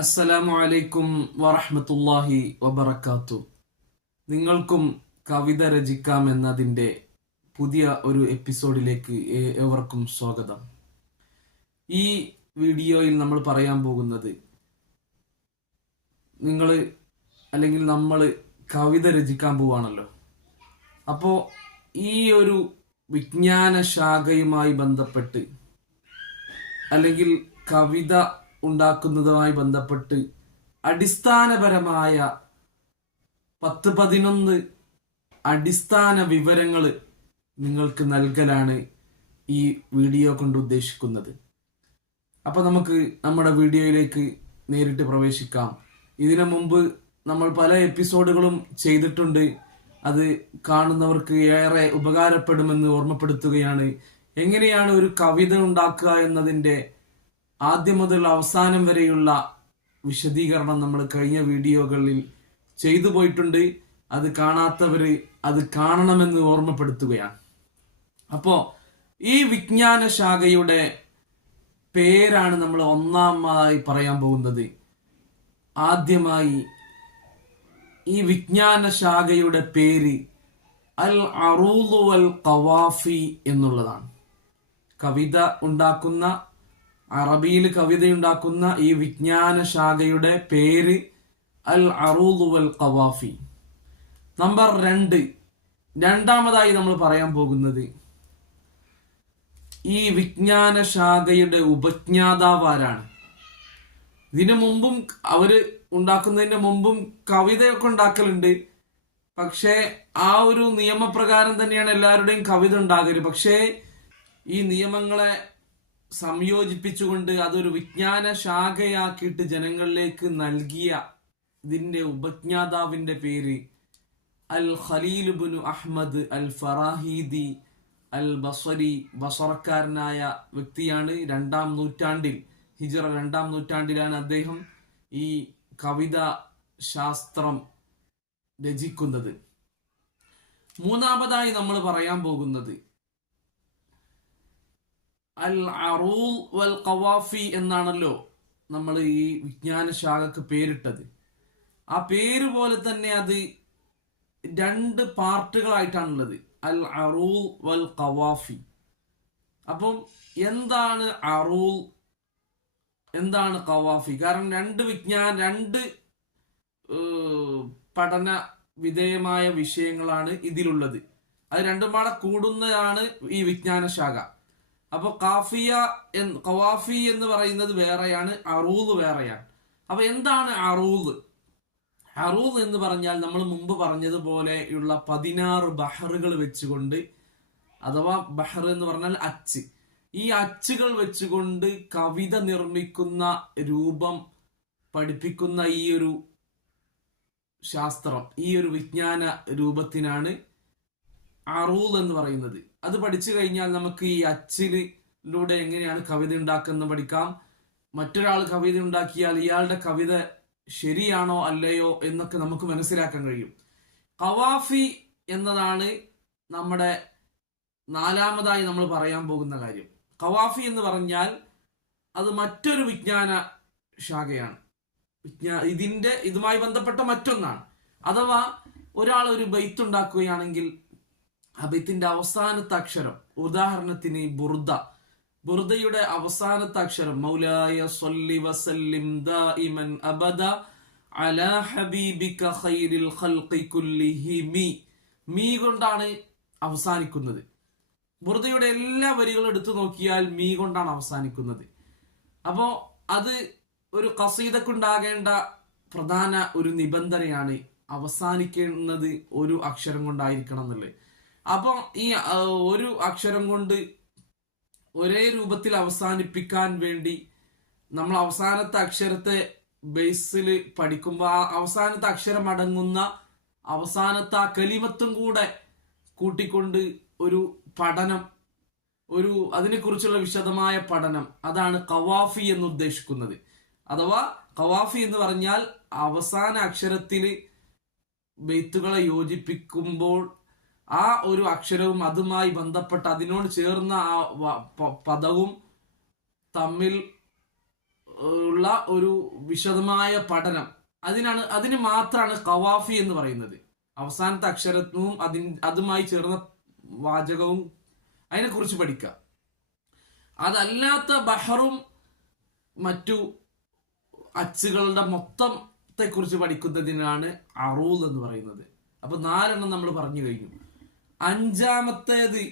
അസ്സലാമു അലൈക്കും വറഹ്മത്തുള്ളാഹി വബറകാത്തു. നിങ്ങൾക്കും കവിത രചിക്കാം എന്നതിൻ്റെ പുതിയ ഒരു എപ്പിസോഡിലേക്ക് ഏവർക്കും സ്വാഗതം. ഈ വീഡിയോയിൽ നമ്മൾ പറയാൻ പോകുന്നത് നമ്മൾ കവിത രചിക്കാൻ പോവാണല്ലോ. അപ്പോൾ ഈ ഒരു വിജ്ഞാന ശാഖയുമായി ബന്ധപ്പെട്ട് അല്ലെങ്കിൽ കവിത ഉണ്ടാക്കുന്നതുമായി ബന്ധപ്പെട്ട് അടിസ്ഥാനപരമായ 10-11 അടിസ്ഥാന വിവരങ്ങൾ നിങ്ങൾക്ക് നൽകലാണ് ഈ വീഡിയോ കൊണ്ട് ഉദ്ദേശിക്കുന്നത്. അപ്പോൾ നമുക്ക് നമ്മുടെ വീഡിയോയിലേക്ക് നേരിട്ട് പ്രവേശിക്കാം. ഇതിനു മുമ്പ് നമ്മൾ പല എപ്പിസോഡുകളും ചെയ്തിട്ടുണ്ട്. അത് കാണുന്നവർക്ക് ഏറെ ഉപകാരപ്പെടുമെന്ന് ഓർമ്മപ്പെടുത്തുകയാണ്. എങ്ങനെയാണ് ഒരു കവിത ഉണ്ടാക്കുക എന്നതിൻ്റെ ആദ്യം മുതൽ അവസാനം വരെയുള്ള വിശദീകരണം നമ്മൾ കഴിഞ്ഞ വീഡിയോകളിൽ ചെയ്തു പോയിട്ടുണ്ട്. അത് കാണാത്തവര് അത് കാണണമെന്ന് ഓർമ്മപ്പെടുത്തുകയാണ്. അപ്പോ ഈ വിജ്ഞാന ശാഖയുടെ പേരാണ് നമ്മൾ ഒന്നാമതായി പറയാൻ പോകുന്നത്. ആദ്യമായി ഈ വിജ്ഞാന ശാഖയുടെ പേര് അൽ അറൂദ് വൽ ഖവാഫി എന്നുള്ളതാണ്. കവിത ഉണ്ടാക്കുന്ന, അറബിയിൽ കവിതയുണ്ടാക്കുന്ന ഈ വിജ്ഞാന ശാഖയുടെ പേര് അൽ അറൂദ് വൽ ഖവാഫി. നമ്പർ 2, രണ്ടാമതായി നമ്മൾ പറയാൻ പോകുന്നത് ഈ വിജ്ഞാന ശാഖയുടെ ഉപജ്ഞാതാവ് ആരാണ്. ഇതിനു മുമ്പും അവര് ഉണ്ടാക്കുന്നതിന് മുമ്പും കവിതയൊക്കെ ഉണ്ടാക്കലുണ്ട്. പക്ഷേ ആ ഒരു നിയമപ്രകാരം തന്നെയാണ് എല്ലാവരുടെയും കവിത ഉണ്ടാകല്. പക്ഷേ ഈ നിയമങ്ങളെ സംയോജിപ്പിച്ചുകൊണ്ട് അതൊരു വിജ്ഞാന ശാഖയാക്കിയിട്ട് ജനങ്ങളിലേക്ക് നൽകിയ ഇതിന്റെ ഉപജ്ഞാതാവിന്റെ പേര് അൽ ഖലീൽ ഇബ്നു അഹ്മദ് അൽ ഫറാഹീദി അൽ ബസരി. ബസറക്കാരനായ വ്യക്തിയാണ്. 2-ാം നൂറ്റാണ്ടിൽ, ഹിജ്റ 2-ാം നൂറ്റാണ്ടിലാണ് അദ്ദേഹം ഈ കവിത ശാസ്ത്രം രചിക്കുന്നത്. മൂന്നാമതായി നമ്മൾ പറയാൻ പോകുന്നത് അൽ അറൂദ് വൽ ഖവാഫി എന്നാണല്ലോ നമ്മൾ ഈ വിജ്ഞാന ശാഖക്ക് പേരിട്ടത്. ആ പേര് പോലെ തന്നെ അത് 2 പാർട്ടുകളായിട്ടാണുള്ളത്, അൽ അറൂദ് വൽ ഖവാഫി. അപ്പം എന്താണ് അറൂദ്, എന്താണ് ഖവാഫി? കാരണം 2 പഠന വിധേയമായ വിഷയങ്ങളാണ് ഇതിലുള്ളത്. അത് രണ്ടും പാടെ കൂടുന്നതാണ് ഈ വിജ്ഞാന ശാഖ. അപ്പൊ ഖവാഫി എന്ന് പറയുന്നത് വേറെയാണ്, അറൂദ് വേറെയാണ്. അപ്പൊ എന്താണ് അറൂദ്? അറൂദ് എന്ന് പറഞ്ഞാൽ നമ്മൾ മുമ്പ് പറഞ്ഞതുപോലെയുള്ള 16 ബഹറുകൾ വെച്ചുകൊണ്ട്, അഥവാ ബഹർ എന്ന് പറഞ്ഞാൽ അച്ച്, ഈ അച്ചുകൾ വെച്ചുകൊണ്ട് കവിത നിർമ്മിക്കുന്ന രൂപം പഠിപ്പിക്കുന്ന ഈ ഒരു ശാസ്ത്രം, ഈ ഒരു വിജ്ഞാന രൂപത്തിനാണ് അറൂദ് എന്ന് പറയുന്നത്. അത് പഠിച്ചു കഴിഞ്ഞാൽ നമുക്ക് ഈ അച്ചിലൂടെ എങ്ങനെയാണ് കവിത ഉണ്ടാക്കുന്നത് പഠിക്കാം. മറ്റൊരാൾ കവിത ഉണ്ടാക്കിയാൽ ഇയാളുടെ കവിത ശരിയാണോ അല്ലയോ എന്നൊക്കെ നമുക്ക് മനസ്സിലാക്കാൻ കഴിയും. ഖവാഫി എന്നതാണ് നമ്മുടെ 4-മതായി നമ്മൾ പറയാൻ പോകുന്ന കാര്യം. ഖവാഫി എന്ന് പറഞ്ഞാൽ അത് മറ്റൊരു വിജ്ഞാന ശാഖയാണ്. ഇതുമായി ബന്ധപ്പെട്ട മറ്റൊന്നാണ്. അഥവാ ഒരാൾ ഒരു ബൈത്ത് ഉണ്ടാക്കുകയാണെങ്കിൽ ആ ബൈത്തിന്റെ അവസാനത്തെ അക്ഷരം, ഉദാഹരണത്തിന് ബുർദയുടെ അവസാനത്തെ അക്ഷരം മൗലായ സ്വല്ലി വസല്ലിം ദായിമൻ അബദ അലാ ഹബീബിക ഖൈറിൽ ഖൽഖി കുല്ലിഹിം, മീ കൊണ്ടാണ് അവസാനിക്കുന്നത്. ബുർദയുടെ എല്ലാ വരികളും എടുത്തു നോക്കിയാൽ മീ കൊണ്ടാണ് അവസാനിക്കുന്നത്. അപ്പോ അത് ഒരു ഖസീദക്കുണ്ടാകേണ്ട പ്രധാന ഒരു നിബന്ധനയാണ്, അവസാനിക്കുന്നത് ഒരു അക്ഷരം കൊണ്ടായിരിക്കണം എന്നുള്ളത്. അപ്പം ഈ ഒരു അക്ഷരം കൊണ്ട് ഒരേ രൂപത്തിൽ അവസാനിപ്പിക്കാൻ വേണ്ടി നമ്മൾ അവസാനത്തെ അക്ഷരത്തെ ബേസിൽ പഠിക്കുമ്പോൾ ആ അവസാനത്തെ അക്ഷരം അടങ്ങുന്ന അവസാനത്തെ ആ കലിമത്തും കൂടെ കൂട്ടിക്കൊണ്ട് ഒരു പഠനം, അതിനെക്കുറിച്ചുള്ള വിശദമായ പഠനം, അതാണ് ഖവാഫി എന്ന് ഉദ്ദേശിക്കുന്നത്. അഥവാ ഖവാഫി എന്ന് പറഞ്ഞാൽ അവസാന അക്ഷരത്തിൽ ബെയ്ത്തുകളെ യോജിപ്പിക്കുമ്പോൾ ആ ഒരു അക്ഷരവും അതുമായി ബന്ധപ്പെട്ട അതിനോട് ചേർന്ന ആ പദവും തമ്മിൽ ഉള്ള ഒരു വിശദമായ പഠനം, അതിന് മാത്രമാണ് ഖവാഫി എന്ന് പറയുന്നത്. അവസാനത്തെ അക്ഷരവും അതുമായി ചേർന്ന വാചകവും അതിനെക്കുറിച്ച് പഠിക്കുക. അതല്ലാത്ത ബഹറും മറ്റു അച്ചുകളുടെ മൊത്തത്തെ കുറിച്ച് പഠിക്കുന്നതിനാണ് അറൂൽ എന്ന് പറയുന്നത്. അപ്പൊ 4 നമ്മൾ പറഞ്ഞു കഴിഞ്ഞു. 5-ാമത്തേത്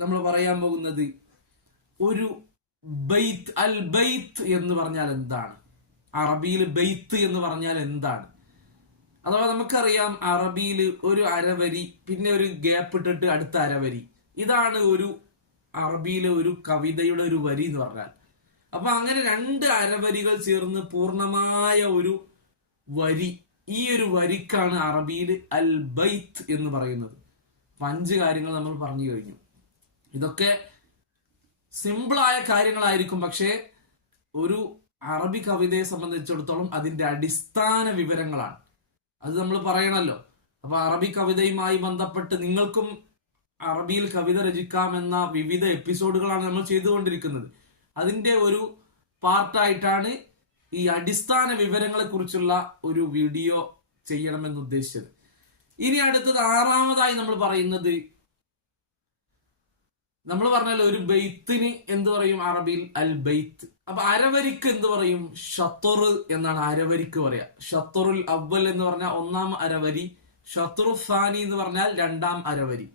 നമ്മൾ പറയാൻ പോകുന്നത് ഒരു ബൈത്ത്. അൽ ബൈത്ത് എന്ന് പറഞ്ഞാൽ എന്താണ്? അറബിയിൽ ബൈത്ത് എന്ന് പറഞ്ഞാൽ എന്താണ്? അഥവാ നമുക്കറിയാം അറബിയിൽ ഒരു അരവരി, പിന്നെ ഒരു ഗ്യാപ്പ് ഇട്ടിട്ട് അടുത്ത അരവരി. ഇതാണ് ഒരു അറബിയിലെ ഒരു കവിതയുടെ ഒരു വരി എന്ന് പറഞ്ഞാൽ. അപ്പൊ അങ്ങനെ 2 അരവരികൾ ചേർന്ന് പൂർണ്ണമായ ഒരു വരി. ഈ ഒരു വരിക്കാണ് അറബിയിൽ അൽ ബൈത്ത് എന്ന് പറയുന്നത്. 5 കാര്യങ്ങൾ നമ്മൾ പറഞ്ഞു കഴിഞ്ഞു. ഇതൊക്കെ സിമ്പിളായ കാര്യങ്ങളായിരിക്കും, പക്ഷേ ഒരു അറബി കവിതയെ സംബന്ധിച്ചിടത്തോളം അതിന്റെ അടിസ്ഥാന വിവരങ്ങളാണ്. അത് നമ്മൾ പറയണല്ലോ. അപ്പൊ അറബി കവിതയുമായി ബന്ധപ്പെട്ട് നിങ്ങൾക്കും അറബിയിൽ കവിത രചിക്കാമെന്ന വിവിധ എപ്പിസോഡുകളാണ് നമ്മൾ ചെയ്തുകൊണ്ടിരിക്കുന്നത്. അതിന്റെ ഒരു പാർട്ടായിട്ടാണ് ഈ അടിസ്ഥാന വിവരങ്ങളെ കുറിച്ചുള്ള ഒരു വീഡിയോ ചെയ്യണമെന്ന് ഉദ്ദേശിച്ചത്. ഇനി അടുത്തത് 6-ാമതായി നമ്മൾ പറയുന്നത്, നമ്മൾ പറഞ്ഞല്ലോ ഒരു ബെയ്ത്തിന് എന്ത് പറയും അറബിയിൽ? അൽ ബെയ്ത്ത്. അപ്പൊ അരവരിക്ക് എന്ത് പറയും? ഷത്തർ എന്നാണ് അരവരിക്ക് പറയാ. ഷത്തറുൽ അവൽ എന്ന് പറഞ്ഞാൽ 1-ാം അരവരി, ഷത്തറു ഫാനി എന്ന് പറഞ്ഞാൽ 2-ാം അരവരി.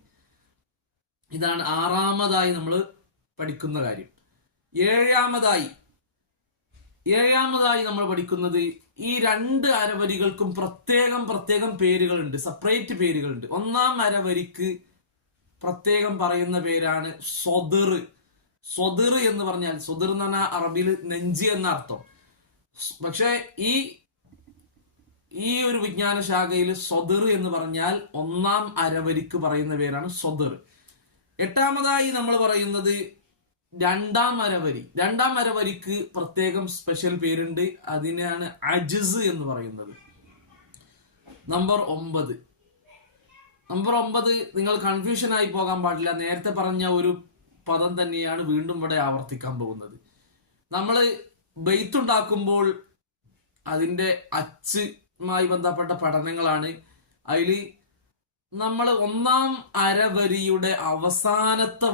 ഇതാണ് 6-ാമതായി നമ്മൾ പഠിക്കുന്ന കാര്യം. 7-ാമതായി നമ്മൾ പഠിക്കുന്നത് ഈ 2 അരവരികൾക്കും പ്രത്യേകം പേരുകളുണ്ട്, സെപ്പറേറ്റ് പേരുകളുണ്ട്. 1-ാം അരവരിക്ക് പ്രത്യേകം പറയുന്ന പേരാണ് സ്വദർ. സ്വദർ എന്ന് പറഞ്ഞാൽ, സ്വദർ എന്ന് പറഞ്ഞാൽ അറബിയിൽ നെഞ്ചി എന്ന അർത്ഥം. പക്ഷെ ഈ ഒരു വിജ്ഞാന ശാഖയിൽ സ്വദർ എന്ന് പറഞ്ഞാൽ 1-ാം അരവരിക്ക് പറയുന്ന പേരാണ് സ്വദർ. 8-ാമതായി നമ്മൾ പറയുന്നത് 2-ാം അരവരി. 2-ാം അരവരിക്ക് പ്രത്യേകം സ്പെഷ്യൽ പേരുണ്ട്, അതിനാണ് അജ്സ് എന്ന് പറയുന്നത്. നമ്പർ 9 നിങ്ങൾ കൺഫ്യൂഷൻ ആയി പോകാൻ പാടില്ല. നേരത്തെ പറഞ്ഞ ഒരു പദം തന്നെയാണ് വീണ്ടും ഇവിടെ ആവർത്തിക്കാൻ പോകുന്നത്. നമ്മൾ ബെയ്ത്തുണ്ടാക്കുമ്പോൾ അതിന്റെ അച്ചുമായി ബന്ധപ്പെട്ട പഠനങ്ങളാണ്. അതിൽ നമ്മൾ 1-ാം അരവരിയുടെ അവസാനത്തെ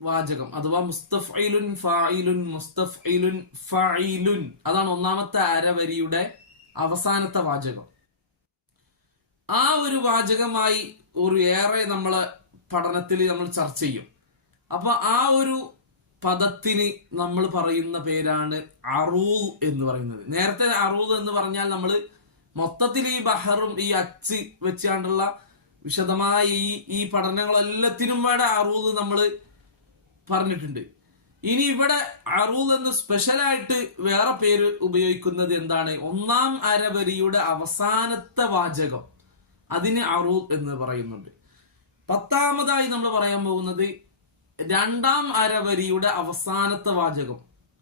വാചകം അഥവാ മുസ്തഫ്ഇലുൻ ഫായിലുൻ മുസ്തഫ്ഇലുൻ ഫായിലുൻ, അതാണ് 1-ാമത്തെ അരവരിയുടെ അവസാനത്തെ വാചകം. ആ ഒരു വാചകമായി ഏറെ നമ്മളെ പഠനത്തിൽ നമ്മൾ ചർച്ച ചെയ്യും. അപ്പൊ ആ ഒരു പദത്തിന് നമ്മൾ പറയുന്ന പേരാണ് അറൂൽ എന്ന് പറയുന്നത്. നേരത്തെ അറൂൽ എന്ന് പറഞ്ഞാൽ നമ്മൾ മൊത്തത്തിൽ ഈ ബഹറും ഈ അച്ച് വെച്ചാണ്ടുള്ള വിശദമായ ഈ പഠനങ്ങളെല്ലാത്തിനും വേണ്ട അറൂൽ നമ്മൾ പറഞ്ഞിട്ടുണ്ട്. ഇനി ഇവിടെ അറൂൽ എന്ന് സ്പെഷ്യലായിട്ട് വേറെ പേര് ഉപയോഗിക്കുന്നത് എന്താണ്? 1-ാം അരവരിയുടെ അവസാനത്തെ വാചകം, അതിന് അറൂൽ എന്ന് പറയുന്നുണ്ട്. 10-ാമതായി നമ്മൾ പറയാൻ പോകുന്നത് 2-ാം അരവരിയുടെ അവസാനത്തെ വാചകം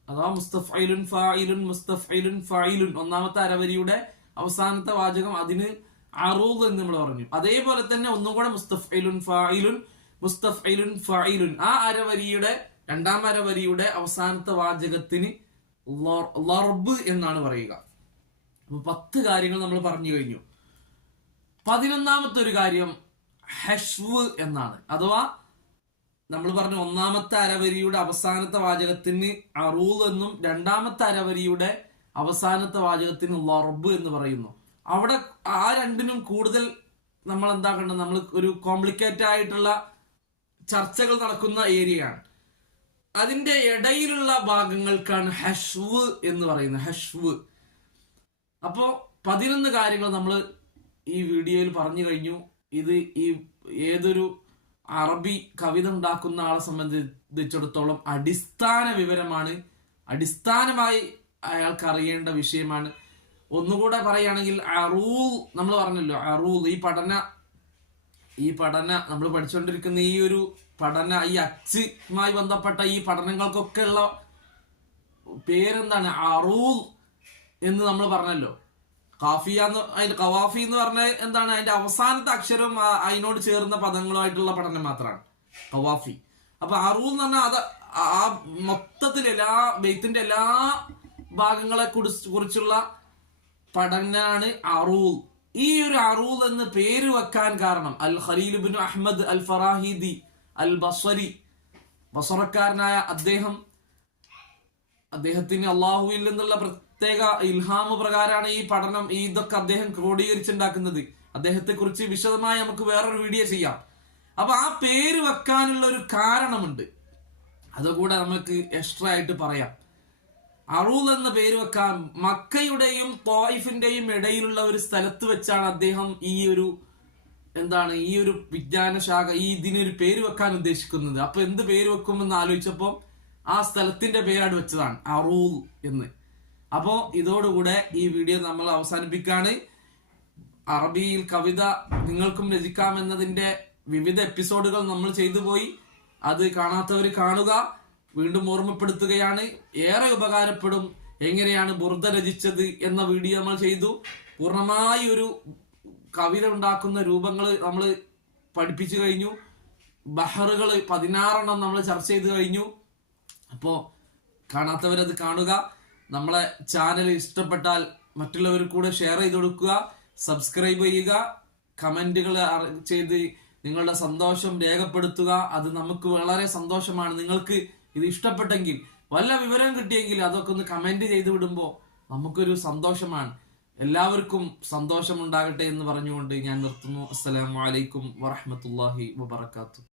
അഥവാ മുസ്തഫ്ഇലുൻ ഫായിലുൻ മുസ്തഫ്ഇലുൻ ഫായിലുൻ, 1-ാമത്തെ അരവരിയുടെ അവസാനത്തെ വാചകം, അതിന് അറൂൽ എന്ന് നമ്മൾ പറഞ്ഞു. അതേപോലെ തന്നെ ഒന്നുകൂടെ മുസ്തഫ്ഇലുൻ ഫായിലുൻ മുസ്തഫ്ഇലുൻ ഫായിലുൻ, ആ അരവരിയുടെ 2-ാം അരവരിയുടെ അവസാനത്തെ വാചകത്തിന് ലർബ് എന്നാണ് പറയുക. 10 കാര്യങ്ങൾ നമ്മൾ പറഞ്ഞു കഴിഞ്ഞു. 11-ാമത്തെ ഒരു കാര്യം ഹഷ്വ് എന്നാണ്. അഥവാ നമ്മൾ പറഞ്ഞു 1-ാമത്തെ അരവരിയുടെ അവസാനത്തെ വാചകത്തിന് അറൂൽ എന്നും 2-ാമത്തെ അരവരിയുടെ അവസാനത്തെ വാചകത്തിന് ലർബ് എന്ന് പറയുന്നു. അവിടെ ആ രണ്ടിനും കൂടുതൽ നമ്മൾ എന്താക്കേണ്ടത്? നമ്മൾ ഒരു കോംപ്ലിക്കേറ്റഡ് ആയിട്ടുള്ള ചർച്ചകൾ നടക്കുന്ന ഏരിയയാണ്. അതിന്റെ ഇടയിലുള്ള ഭാഗങ്ങൾക്കാണ് ഹഷ്വ് എന്ന് പറയുന്നത്. ഹഷ്വ്. അപ്പോ 11 കാര്യങ്ങൾ നമ്മൾ ഈ വീഡിയോയിൽ പറഞ്ഞു കഴിഞ്ഞു. ഇത് ഏതൊരു അറബി കവിത ഉണ്ടാക്കുന്ന ആളെ സംബന്ധിച്ചിടത്തോളം അടിസ്ഥാന വിവരമാണ്, അടിസ്ഥാനമായി അയാൾക്ക് അറിയേണ്ട വിഷയമാണ്. ഒന്നുകൂടെ പറയുകയാണെങ്കിൽ അറൂൽ നമ്മൾ പറഞ്ഞല്ലോ, അറൂൽ ഈ പഠന നമ്മൾ പഠിച്ചുകൊണ്ടിരിക്കുന്ന ഈ ഒരു പഠന, ഈ അച്ചുമായി ബന്ധപ്പെട്ട ഈ പഠനങ്ങൾക്കൊക്കെ ഉള്ള പേരെന്താണ്? അറൂൽ എന്ന് നമ്മൾ പറഞ്ഞല്ലോ. അതിന്റെ ഖവാഫി എന്ന് പറഞ്ഞാൽ എന്താണ്? അതിന്റെ അവസാനത്തെ അക്ഷരവും അതിനോട് ചേർന്ന പദങ്ങളുമായിട്ടുള്ള പഠനം മാത്രമാണ് ഖവാഫി. അപ്പൊ അറൂൽ എന്ന് പറഞ്ഞാൽ അത് ആ മൊത്തത്തിൽ എല്ലാ ബെയ്ത്തിന്റെ എല്ലാ ഭാഗങ്ങളെ കുറിച്ചുള്ള പഠനാണ് അറൂൽ. ഈ ഒരു അറൂൽ എന്ന് പേര് വെക്കാൻ കാരണം അൽ ഖലീൽ ഇബ്നു അഹ്മദ് അൽ ഫറാഹിദി അൽ ബസ്വരി, ബസ്വറക്കാരനായ അദ്ദേഹത്തിന് അള്ളാഹുവിൽ നിന്നുള്ള പ്രത്യേക ഇൽഹാമ് പ്രകാരമാണ് ഈ പഠനം ഇതൊക്കെ അദ്ദേഹം ക്രോഡീകരിച്ചുണ്ടാക്കുന്നത്. അദ്ദേഹത്തെ കുറിച്ച് വിശദമായി നമുക്ക് വേറൊരു വീഡിയോ ചെയ്യാം. അപ്പൊ ആ പേര് വെക്കാനുള്ള ഒരു കാരണമുണ്ട്, അതുകൂടെ നമുക്ക് എക്സ്ട്രാ ആയിട്ട് പറയാം. അറൂൽ എന്ന പേര് വെക്കാൻ മക്കയുടെയും ത്വായിഫിന്റെയും ഇടയിലുള്ള ഒരു സ്ഥലത്ത് വെച്ചാണ് അദ്ദേഹം ഈ ഒരു വിജ്ഞാന ശാഖ ഇതിനൊരു പേര് വെക്കാൻ ഉദ്ദേശിക്കുന്നത്. അപ്പൊ എന്ത് പേര് വെക്കുമെന്ന് ആലോചിച്ചപ്പോ ആ സ്ഥലത്തിന്റെ പേരാണ് വെച്ചതാണ് അറൂൽ എന്ന്. അപ്പോ ഇതോടുകൂടെ ഈ വീഡിയോ നമ്മൾ അവസാനിപ്പിക്കാണ്. അറബിയിൽ കവിത നിങ്ങൾക്കും രചിക്കാമെന്നതിന്റെ വിവിധ എപ്പിസോഡുകൾ നമ്മൾ ചെയ്തു പോയി. അത് കാണാത്തവർ കാണുക. വീണ്ടും ഓർമ്മപ്പെടുത്തുകയാണ്, ഏറെ ഉപകാരപ്പെടും. എങ്ങനെയാണ് ബുർദ രചിച്ചത് എന്ന വീഡിയോ നമ്മൾ ചെയ്തു. പൂർണ്ണമായി ഒരു കവിത ഉണ്ടാക്കുന്ന രൂപങ്ങൾ നമ്മൾ പഠിപ്പിച്ചു കഴിഞ്ഞു. ബഹറുകൾ 16 നമ്മൾ ചർച്ച ചെയ്ത് കഴിഞ്ഞു. അപ്പോ കാണാത്തവരത് കാണുക. നമ്മളെ ചാനൽ ഇഷ്ടപ്പെട്ടാൽ മറ്റുള്ളവർ കൂടെ ഷെയർ ചെയ്ത് കൊടുക്കുക, സബ്സ്ക്രൈബ് ചെയ്യുക, കമന്റുകൾ ചെയ്ത് നിങ്ങളുടെ സന്തോഷം രേഖപ്പെടുത്തുക. അത് നമുക്ക് വളരെ സന്തോഷമാണ്. നിങ്ങൾക്ക് ഇത് ഇഷ്ടപ്പെട്ടെങ്കിൽ, വല്ല വിവരം കിട്ടിയെങ്കിൽ അതൊക്കെ ഒന്ന് കമന്റ് ചെയ്ത് വിടുമ്പോൾ നമുക്കൊരു സന്തോഷമാണ്. എല്ലാവർക്കും സന്തോഷം ഉണ്ടാകട്ടെ എന്ന് പറഞ്ഞുകൊണ്ട് ഞാൻ നിർത്തുന്നു. അസ്സലാമു അലൈക്കും വറഹ്മത്തുള്ളാഹി വബറകാതുഹു.